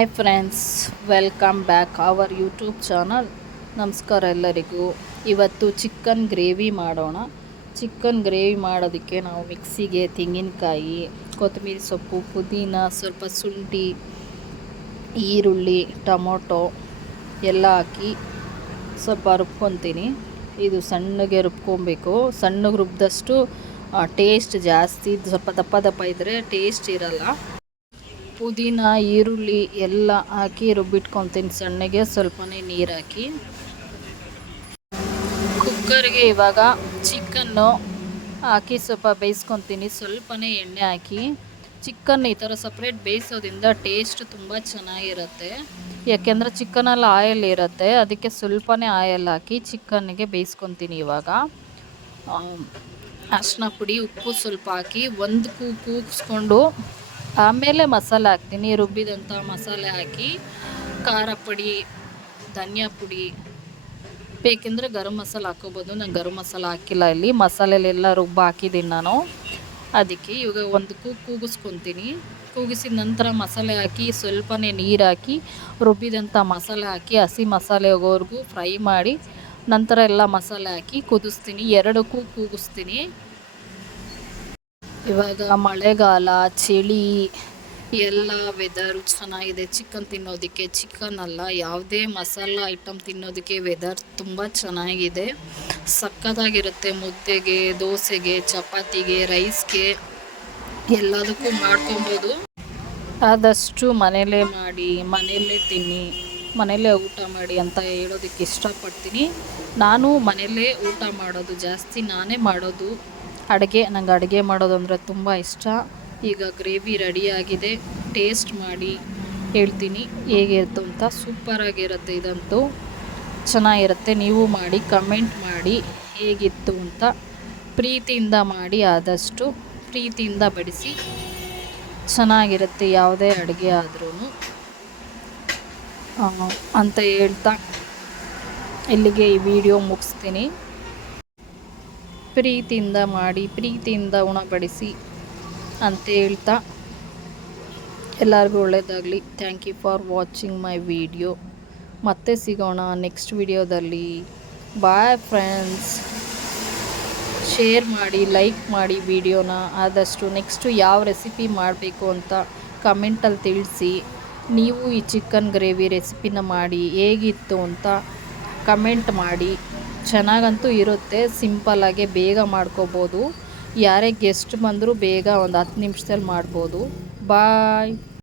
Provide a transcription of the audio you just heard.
Hi friends, welcome back our YouTube channel. ನಮಸ್ಕಾರ ಎಲ್ಲರಿಗೂ. ಇವತ್ತು ಚಿಕನ್ ಗ್ರೇವಿ ಮಾಡೋಣ. ಚಿಕನ್ ಗ್ರೇವಿ ಮಾಡೋದಕ್ಕೆ ನಾವು ಮಿಕ್ಸಿಗೆ ತೆಂಗಿನಕಾಯಿ, ಕೊತ್ತಂಬರಿ ಸೊಪ್ಪು, ಪುದೀನ, ಸ್ವಲ್ಪ ಶುಂಠಿ, ಈರುಳ್ಳಿ, ಟೊಮೊಟೊ ಎಲ್ಲ ಹಾಕಿ ಸ್ವಲ್ಪ ರುಬ್ಕೊತೀನಿ. ಇದು ಸಣ್ಣಗೆ ರುಬ್ಕೊಬೇಕು. ಸಣ್ಣಗೆ ರುಬ್ಬಿದಷ್ಟು ಟೇಸ್ಟ್ ಜಾಸ್ತಿ. ಸ್ವಲ್ಪ ದಪ್ಪ ದಪ್ಪ ಇದ್ದರೆ ಟೇಸ್ಟ್ ಇರಲ್ಲ. ಪುದೀನ, ಈರುಳ್ಳಿ ಎಲ್ಲ ಹಾಕಿ ರುಬ್ಬಿಟ್ಕೊತೀನಿ ಸಣ್ಣಗೆ. ಸ್ವಲ್ಪನೇ ನೀರು ಹಾಕಿ ಕುಕ್ಕರ್ಗೆ ಇವಾಗ ಚಿಕನ್ನು ಹಾಕಿ ಸ್ವಲ್ಪ ಬೇಯಿಸ್ಕೊತೀನಿ. ಸ್ವಲ್ಪನೇ ಎಣ್ಣೆ ಹಾಕಿ ಚಿಕನ್ ಈ ಥರ ಸಪ್ರೇಟ್ ಬೇಯಿಸೋದ್ರಿಂದ ಟೇಸ್ಟ್ ತುಂಬ ಚೆನ್ನಾಗಿರುತ್ತೆ. ಯಾಕೆಂದರೆ ಚಿಕನಲ್ಲಿ ಆಯಿಲ್ ಇರುತ್ತೆ, ಅದಕ್ಕೆ ಸ್ವಲ್ಪನೇ ಆಯಿಲ್ ಹಾಕಿ ಚಿಕನ್ನಿಗೆ ಬೇಯಿಸ್ಕೊತೀನಿ. ಇವಾಗ ಅರಿಶಿನ ಪುಡಿ, ಉಪ್ಪು ಸ್ವಲ್ಪ ಹಾಕಿ ಒಂದು ಕೂಗಿಸ್ಕೊಂಡು ಆಮೇಲೆ ಮಸಾಲೆ ಹಾಕ್ತೀನಿ. ರುಬ್ಬಿದಂಥ ಮಸಾಲೆ ಹಾಕಿ ಖಾರ ಪುಡಿ, ಧನಿಯಾ ಪುಡಿ, ಬೇಕೆಂದರೆ ಗರಂ ಮಸಾಲೆ ಹಾಕೋಬೋದು. ನಾನು ಗರಂ ಮಸಾಲೆ ಹಾಕಿಲ್ಲ, ಇಲ್ಲಿ ಮಸಾಲೆಲೆಲ್ಲ ಹಾಕಿದ್ದೀನಿ ನಾನು. ಅದಕ್ಕೆ ಇವಾಗ ಒಂದು ಕೂಗಿಸ್ಕೊತೀನಿ. ಕೂಗಿಸಿದ ನಂತರ ಮಸಾಲೆ ಹಾಕಿ ಸ್ವಲ್ಪನೇ ನೀರು ಹಾಕಿ ರುಬ್ಬಿದಂಥ ಮಸಾಲೆ ಹಾಕಿ ಹಸಿ ಮಸಾಲೆ ಹೋಗೋವರೆಗೂ ಫ್ರೈ ಮಾಡಿ ನಂತರ ಎಲ್ಲ ಮಸಾಲೆ ಹಾಕಿ ಕುದಿಸ್ತೀನಿ. 2 ಕೂಗಿಸ್ತೀನಿ. ಇವಾಗ ಮಳೆಗಾಲ, ಚಳಿ ಎಲ್ಲ ವೆದರು ಚೆನ್ನಾಗಿದೆ ಚಿಕನ್ ತಿನ್ನೋದಕ್ಕೆ. ಚಿಕನ್ ಅಲ್ಲ, ಯಾವುದೇ ಮಸಾಲ ಐಟಮ್ ತಿನ್ನೋದಕ್ಕೆ ವೆದರ್ ತುಂಬ ಚೆನ್ನಾಗಿದೆ, ಸಕ್ಕತ್ತಾಗಿರುತ್ತೆ. ಮುದ್ದೆಗೆ, ದೋಸೆಗೆ, ಚಪಾತಿಗೆ, ರೈಸ್ಗೆ ಎಲ್ಲದಕ್ಕೂ ಮಾಡ್ಕೊಬೋದು. ಆದಷ್ಟು ಮನೆಯಲ್ಲೇ ಮಾಡಿ, ಮನೆಯಲ್ಲೇ ತಿನ್ನಿ, ಮನೆಯಲ್ಲೇ ಊಟ ಮಾಡಿ ಅಂತ ಹೇಳೋದಕ್ಕೆ ಇಷ್ಟಪಡ್ತೀನಿ. ನಾನು ಮನೆಯಲ್ಲೇ ಊಟ ಮಾಡೋದು ಜಾಸ್ತಿ, ನಾನೇ ಮಾಡೋದು ನಂಗೆ ಅಡುಗೆ ಮಾಡೋದು ಅಂದರೆ ತುಂಬ ಇಷ್ಟ. ಈಗ ಗ್ರೇವಿ ರೆಡಿಯಾಗಿದೆ, ಟೇಸ್ಟ್ ಮಾಡಿ ಹೇಳ್ತೀನಿ ಹೇಗಿತ್ತು ಅಂತ. ಸೂಪರಾಗಿರುತ್ತೆ, ಇದಂತೂ ಚೆನ್ನಾಗಿರುತ್ತೆ. ನೀವು ಮಾಡಿ, ಕಮೆಂಟ್ ಮಾಡಿ ಹೇಗಿತ್ತು ಅಂತ. ಪ್ರೀತಿಯಿಂದ ಮಾಡಿ, ಆದಷ್ಟು ಪ್ರೀತಿಯಿಂದ ಬಡಿಸಿ. ಚೆನ್ನಾಗಿರುತ್ತೆ ಯಾವುದೇ ಅಡುಗೆ ಆದ್ರೂ ಅಂತ ಹೇಳ್ತಾ ಇಲ್ಲಿಗೆ ಈ ವಿಡಿಯೋ ಮುಗಿಸ್ತೀನಿ. ಪ್ರೀತಿಯಿಂದ ಮಾಡಿ, ಪ್ರೀತಿಯಿಂದ ಉಣಬಡಿಸಿ ಅಂತ ಹೇಳ್ತಾ ಎಲ್ಲರಿಗೂ ಒಳ್ಳೆಯದಾಗಲಿ. Thank you for watching my video. ಮತ್ತೆ ಸಿಗೋಣ ನೆಕ್ಸ್ಟ್ ವಿಡಿಯೋದಲ್ಲಿ. Bye friends. ಶೇರ್ ಮಾಡಿ, ಲೈಕ್ ಮಾಡಿ ವಿಡಿಯೋನ ಆದಷ್ಟು. ನೆಕ್ಸ್ಟು ಯಾವ ರೆಸಿಪಿ ಮಾಡಬೇಕು ಅಂತ ಕಮೆಂಟಲ್ಲಿ ತಿಳಿಸಿ. ನೀವು ಈ ಚಿಕನ್ ಗ್ರೇವಿ ರೆಸಿಪಿನ ಮಾಡಿ ಹೇಗಿತ್ತು ಅಂತ ಕಮೆಂಟ್ ಮಾಡಿ. ಚೆನ್ನಾಗಂತೂ ಇರುತ್ತೆ, ಸಿಂಪಲ್ಲಾಗೆ ಬೇಗ ಮಾಡ್ಕೋಬೋದು. ಯಾರೇ ಗೆಸ್ಟ್ ಬಂದರೂ ಬೇಗ ಒಂದು 10 ನಿಮಿಷದಲ್ಲಿ ಮಾಡ್ಬೋದು. ಬಾಯ್.